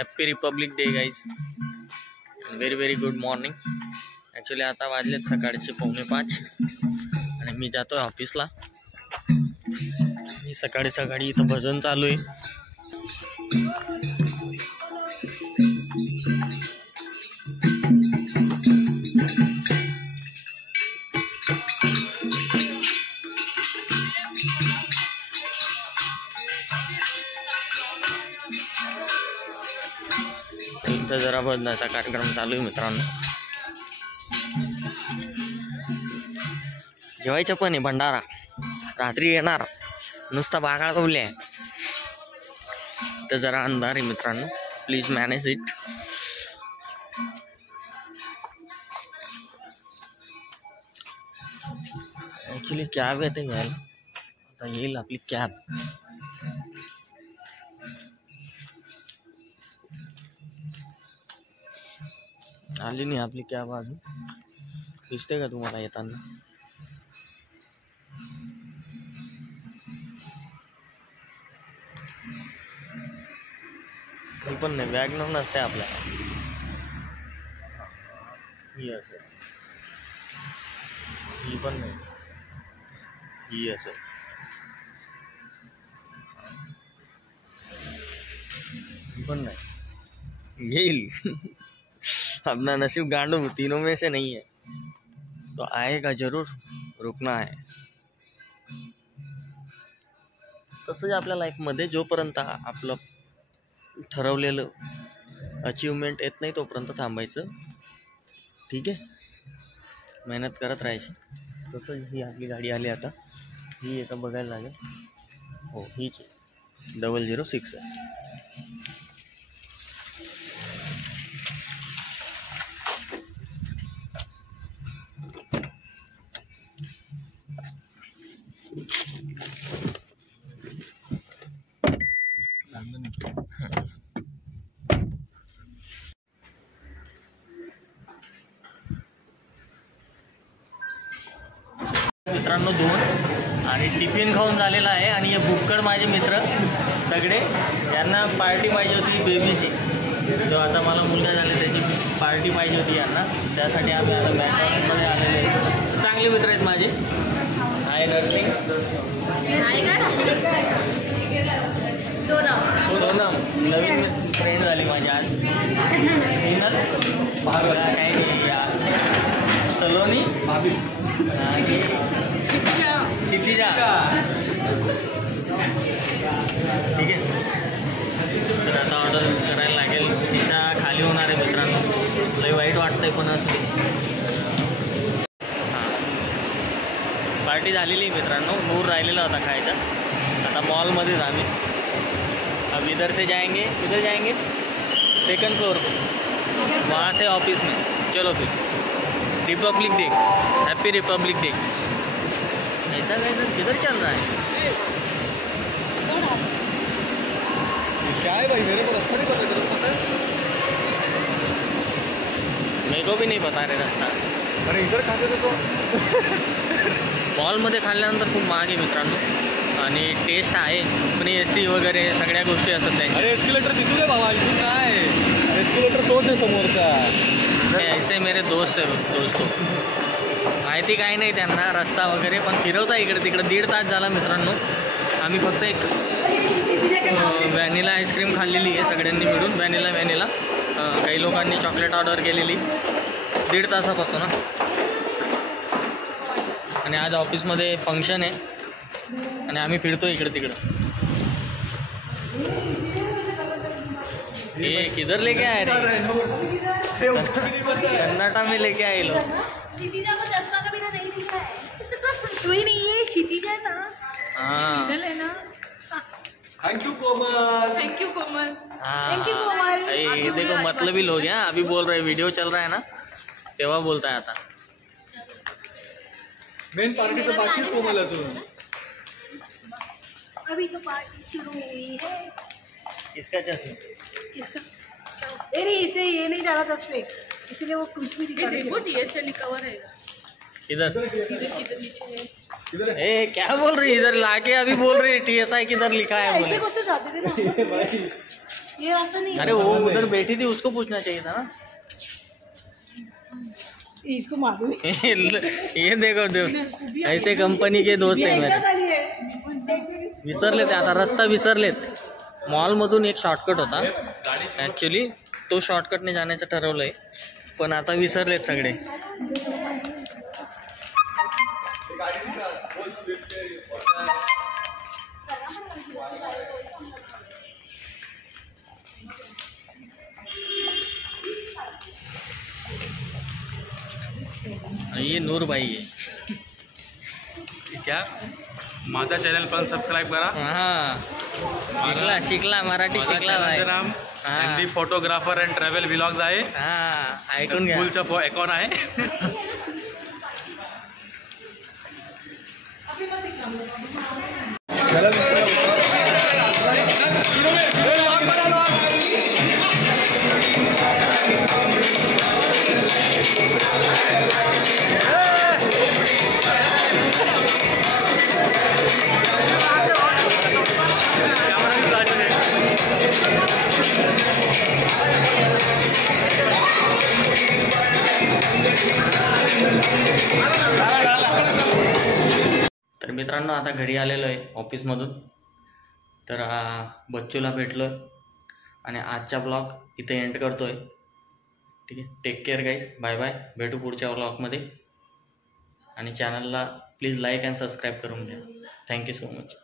Happy Republic day guys. Very very good morning. Actually आता वाजलेत सकाळचे 4:45 आणि मी जातो आहे ऑफिसला. मी सकाळी सकाळी इथं भजन चालू आहे. इथं जरा भजनाचा कार्यक्रम चालू आहे मित्रांनो. जेवायचं पण आहे भंडारा. रात्री येणार नुसता बागाळ कवले आहे. तर जरा अंधार आहे मित्रांनो. Please manage it. Actually cab येते घ्यायला. आता येईल आपली कॅब. आली नाही आपली कॅब अजून. दिसते का तुम्हाला येताना? ही पण नाही, बॅग नसते आपल्या. ही असेल, ही पण नाही, ही असेल. ही पण नाही, येईल. अपना नसीब गांडू तीनों में से नहीं है तो आएगा जरूर, रुकना है. तसंच आपल्या लाईफमध्ये जोपर्यंत आपलं ठरवलेलं अचीवमेंट येत नाही तोपर्यंत थांबायचं. ठीक आहे, मेहनत करत राहायची. तसं ही आपली गाडी आली आता. ही एका बघायला लागेल. हो, हीच 006 आहे. मित्रांनो 2 आणि टिफिन खाऊन झालेला आहे. आणि हे भुक्कड माझे मित्र सगळे, यांना पार्टी पाहिजे होती बेबीची. जो आता मला मुलगा झाला त्याची पार्टी पाहिजे होती यांना. त्यासाठी आम्ही आता बँकमध्ये आलेले आहेत. चांगले मित्र आहेत माझे. हाय नर्सिंग. सोनम नवीन फ्रेंड झाली माझी आज. भाभी काही नाही या सलोनी भाभी क्षितिजा. ठीक आहे, तर आता ऑर्डर करायला लागेल. दिशा खाली होणार आहे मित्रांनो. लई वाईट वाटतंय पण असं. हां, पार्टी झालेली मित्रांनो. नूर राहिलेला होता खायचा. आता मॉलमध्येच आम्ही. अब इधर से जाएंगे, इधर जाएंगे 2nd फ्लोर पर, वहाँ से ऑफिस में. चलो फिर Republic day, happy Republic day. ऐसा कैसा किधर चल रहा है? क्या है भाई, मेरे को रास्ता नहीं पता है. मेरे को भी नहीं पता रे रास्ता. अरे इधर खाते थे तो. मॉलमध्ये खाल्ल्यानंतर खूप महाग आहे मित्रांनो. आणि टेस्ट आहे पण AC वगैरे सगळ्या गोष्टी असत नाही. अरे एस्केलेटर तिथून आहे बाबा, इथून काय. एस्केलेटर तोच आहे समोरचा. ऐसे मेरे दोस्त आहे दोस्तो. माहिती काही नाही त्यांना रस्ता वगैरे, पण फिरवता इकडे तिकडे. 1.5 तास झाला मित्रांनो. आम्ही फक्त एक व्हॅनिला आईस्क्रीम खाल्लेली आहे सगळ्यांनी मिळून. व्हॅनिला काही लोकांनी चॉकलेट ऑर्डर केलेली. 1.5 तासापासून. आणि आज ऑफिसमध्ये फंक्शन आहे आणि आम्ही फिरतो इकडे तिकडे. ये किधर लेके आए रे? सन्नाटा में लेके आए लोग. क्षितिजा को चश्मा कभी नहीं दिखा है. तू ही नहीं है क्षितिजा ना. हाँ, है ना. Thank you Komal. Thank you Komal. हाँ, थैंक यू कोमल. ये देखो मतलबी लोग हैं. अभी बोल रहे वीडियो चल रहा है ना, तेव्हा बोलता है आता. मेन पार्टी तो बाकी कोमल अजून. अभी तो पार्टी शुरू हुई है. इसका चश्मा किसका? अरे इसे ये नहीं डाला था उसमें, इसलिए वो कुछ भी दिखा रही है. DSL कवर है इधर. इधर नीचे है. ए क्या बोल रही है? इधर लाके अभी बोल रही है TSI किधर लिखा है ऐसे बोले. कुछ तो जाते थे ना. ये रास्ता नहीं है। अरे वो उधर बैठी थी, उसको पूछना चाहिए था ना। इसको मालूम है। ये देखो दोस्त, ऐसे कंपनी के दोस्त आहे माझे. विसरलेत आता, रस्ता विसरलेत. मॉलमधून एक शॉर्टकट होता ॲक्च्युली, तो शॉर्टकटने जाण्याचं ठरवलंय, पण आता विसरलेत सगळे. ये नूर भाई आहे. क्या माझा चॅनल पण सबस्क्राईब करा. हा, शिकला मराठी शिकला भाई. माझं नाम MD photographer and travel vlogs आहे. हा, ऐकून घ्या. फुलचं अकाउंट आहे. तर मित्रांनो, आता घरी आलेलो आहे ऑफिसमधून. तर बच्चूला भेटलो आणि आजचा ब्लॉग इथे एंड करतो आहे. ठीक आहे, take care guys, bye bye. भेटू पुढच्या ब्लॉगमध्ये. आणि चॅनलला प्लीज लाईक अँड सबस्क्राईब करून घ्या. Thank you so much.